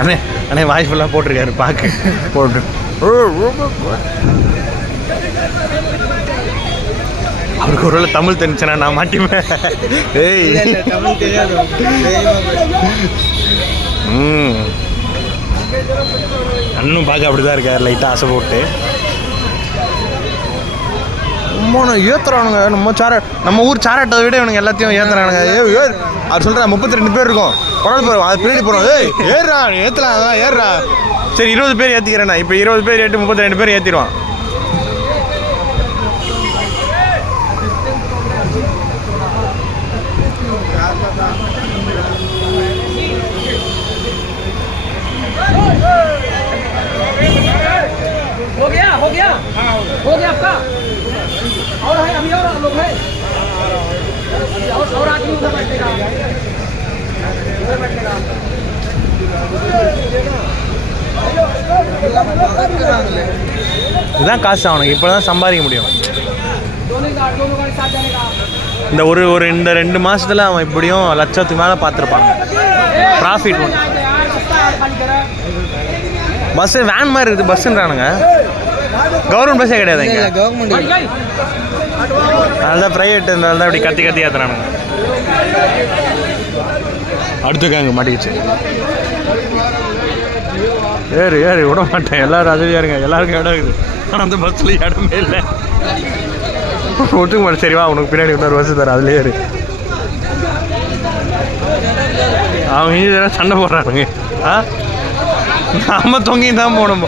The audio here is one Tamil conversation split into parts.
அண்ணே அண்ணே வாய் ஃபுல்லாக போட்டிருக்காரு பார்க்க போட்டு அவருக்கு ஒரு வேளை தமிழ் தெரிஞ்சுனா நான் மாட்டிப்பேன். ஏய் தமிழ் தெரியாது. அண்ணனும் பார்க்க அப்படிதான் இருக்கார், லைட்டாக ஆசை போட்டு. ஏற்றுறானுங்க நம்ம ஊர் சாராட்டை விட இவனுங்க எல்லாத்தையும் ஏற்றுறானுங்க. அவர் சொல்கிறா 32 பேர் இருக்கும், குரல் போகிறோம், அது பின்னாடி போகிறோம். ஏய் ஏறுறா ஏற்றலாம், அதான் ஏறுறா. சரி 20 பேர் ஏற்றிக்கிறேண்ணா. இப்போ 20 பேர் ஏற்று 32 பேர் ஏற்றிடுவான். हो गया आपका और है अभी और लोग हैं और आदमी उधर बैठेगा இதுதான் காசு அவனுக்கு இப்போ தான் சம்பாதிக்க முடியும். இந்த இந்த 2 மாதத்தில் அவன் இப்படியும் லட்சத்துக்கு மேலே பார்த்துருப்பாங்க ப்ராஃபிட். பஸ்ஸு வேன் மாதிரி இருக்குது, பஸ்ஸுன்றானுங்க. கவர்மெண்ட் பஸ்ஸே கிடையாது இங்கே, அதனால தான் ப்ரைவேட், இருந்தாலும் தான் இப்படி கத்தி ஏற்றுறானுங்க. அடுத்துக்காங்க மாட்டிக்கிச்சு. ஏறு விட மாட்டேன், எல்லோரும் அதுலேயே இருங்க, எல்லாருக்கும் இடம் இருக்குது. ஆனால் அந்த பஸ்ஸில் இடமே இல்லை. ஒத்துக்க மாட்டேன். சரிவா உனக்கு பின்னாடி இன்னொரு பஸ்ஸு தரேன், அதுலேயே இரு. அவங்க இங்கே சண்டை போடுறானுங்க. நம்ம தொங்கியும் தான் போகணும்.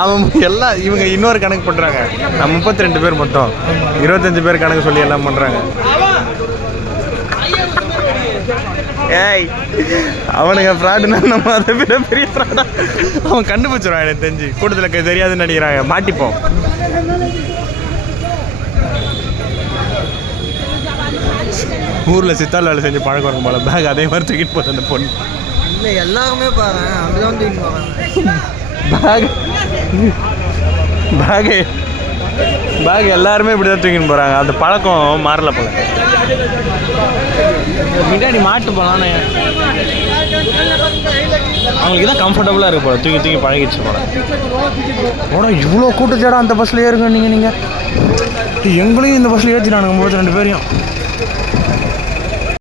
அவன் எல்லாம் இவங்க இன்னொரு கணக்கு பண்ணுறாங்க. நம்ம 32 பேர் மட்டும் 25 பேர் கணக்கு சொல்லி எல்லாம் பண்ணுறாங்க. ஏய் அவனுங்க ஃப்ராடுனா நம்ம அதை விட பெரிய ஃப்ராடா. அவன் கண்டுபிடிச்சிடுவான் எனக்கு தெரிஞ்சு. கூட்டத்தில் தெரியாதுன்னு நினைக்கிறாங்க, மாட்டிப்போம். ஊரில் சித்தாள் வேலை செஞ்சு பழக்கம் இருக்கும் போல. பேக் அதே மாதிரி தூக்கிட்டு போகுது அந்த பொண்ணு. இல்லை எல்லாருமே பாருங்க அப்படிதான் தூக்கிட்டு போவாங்க. பேக் எல்லாருமே இப்படி தான் தூக்கின்னு போகிறாங்க. அந்த பழக்கம் மாறல போல. முன்னாடி மாட்டு போகலான்னு அவங்களுக்கு தான் கம்ஃபர்டபுளாக இருக்கு போல, தூக்கி பழகிடுச்சு போல. ஓடா இவ்வளோ கூட்டச்சாடா அந்த பஸ்ஸில் ஏறுங்க. நீங்கள் எங்களையும் இந்த பஸ்ஸில் ஏற்றினானுங்க 32 பேரையும்.